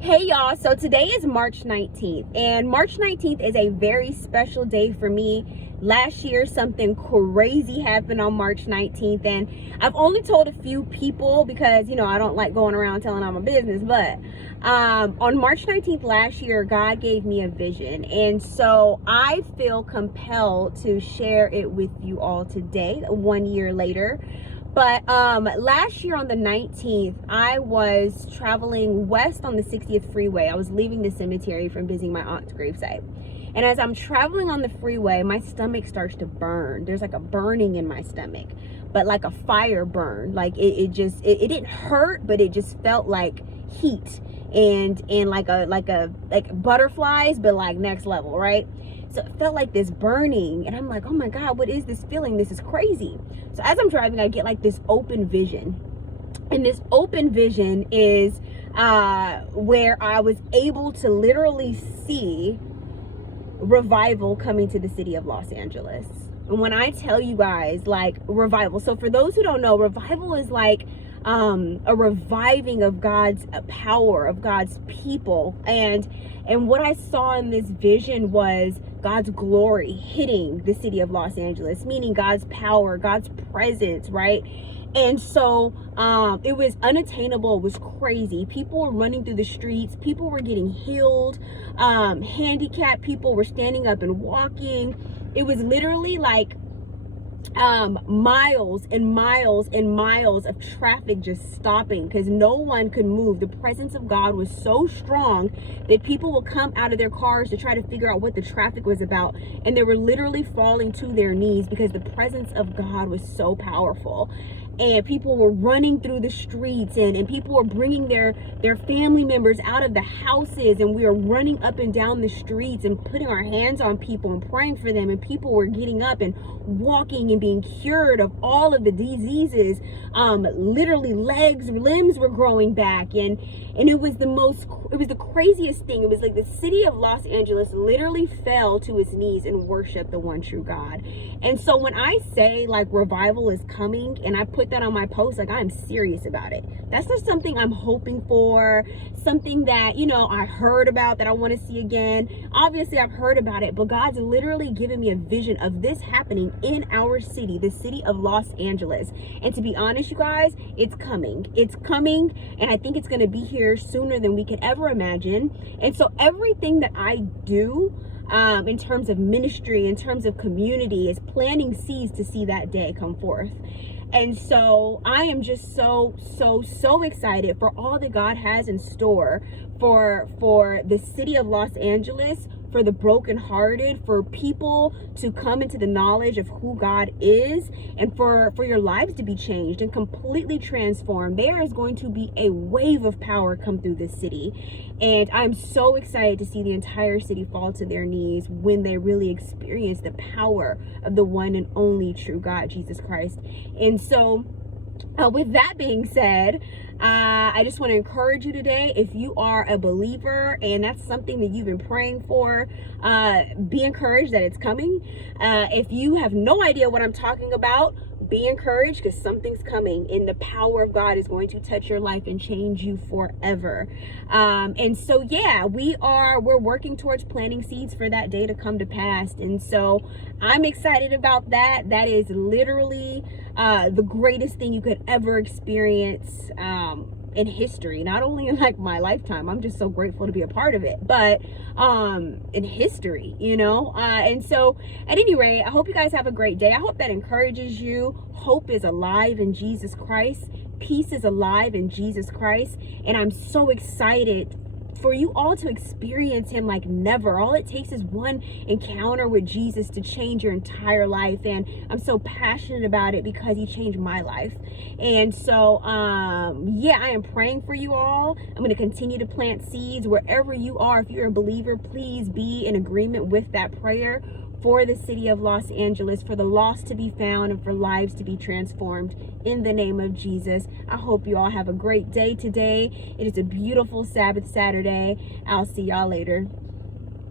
Hey y'all, so today is March 19th, and March 19th is a very special day for me. Last year, something crazy happened on March 19th, and I've only told a few people because, I don't like going around telling all my business, but on March 19th last year, God gave me a vision, and so I feel compelled to share it with you all today, 1 year later. But last year on the 19th, I was traveling west on the 60th freeway. I was leaving the cemetery from visiting my aunt's gravesite. And as I'm traveling on the freeway, my stomach starts to burn. There's like a burning in my stomach, but like a fire burn. Like it didn't hurt, but it just felt like heat and like butterflies, but like next level, right? So it felt like this burning, and I'm like, oh my God, what is this feeling? This is crazy. So as I'm driving, I get like this open vision. And this open vision is where I was able to literally see revival coming to the city of Los Angeles. And when I tell you guys, like, revival, so for those who don't know, revival is like a reviving of God's power, of God's people. And what I saw in this vision was God's glory hitting the city of Los Angeles, meaning God's power, God's presence, right? And so it was unattainable. It was crazy. People were running through the streets. People were getting healed. Handicapped people were standing up and walking. It was literally like miles and miles and miles of traffic just stopping because no one could move. The presence of God was so strong that people would come out of their cars to try to figure out what the traffic was about, and they were literally falling to their knees because the presence of God was so powerful. And people were running through the streets, and people were bringing their family members out of the houses, and we were running up and down the streets and putting our hands on people and praying for them, and people were getting up and walking and being cured of all of the diseases. Literally limbs were growing back, and it was the craziest thing. It was like the city of Los Angeles literally fell to its knees and worshiped the one true God. And so when I say like revival is coming, and I put that on my post, like, I'm serious about it. That's not something I'm hoping for, something that, I heard about that I want to see again. Obviously I've heard about it, but God's literally given me a vision of this happening in our city, the city of Los Angeles. And to be honest, you guys, it's coming, and I think it's going to be here sooner than we could ever imagine. And so everything that I do in terms of ministry, in terms of community, is planting seeds to see that day come forth. And so I am just so excited for all that God has in store for the city of Los Angeles, for the brokenhearted, for people to come into the knowledge of who God is, and for your lives to be changed and completely transformed. There is going to be a wave of power come through this city. And I'm so excited to see the entire city fall to their knees when they really experience the power of the one and only true God, Jesus Christ. And so with that being said, I just want to encourage you today, if you are a believer and that's something that you've been praying for, be encouraged that it's coming. If you have no idea what I'm talking about, be encouraged, because something's coming, and the power of God is going to touch your life and change you forever. And so, yeah, we're working towards planting seeds for that day to come to pass. And so I'm excited about that. That is literally the greatest thing you could ever experience in history, not only in like my lifetime. I'm just so grateful to be a part of it, but in history, and so at any rate, I hope you guys have a great day. I hope that encourages you. Hope is alive in Jesus Christ. Peace is alive in Jesus Christ. And I'm so excited for you all to experience him like never. All it takes is one encounter with Jesus to change your entire life. And I'm so passionate about it because he changed my life. And so, yeah, I am praying for you all. I'm going to continue to plant seeds wherever you are. If you're a believer, please be in agreement with that prayer for the city of Los Angeles, for the lost to be found and for lives to be transformed in the name of Jesus. I hope you all have a great day today. It is a beautiful Sabbath Saturday. I'll see y'all later.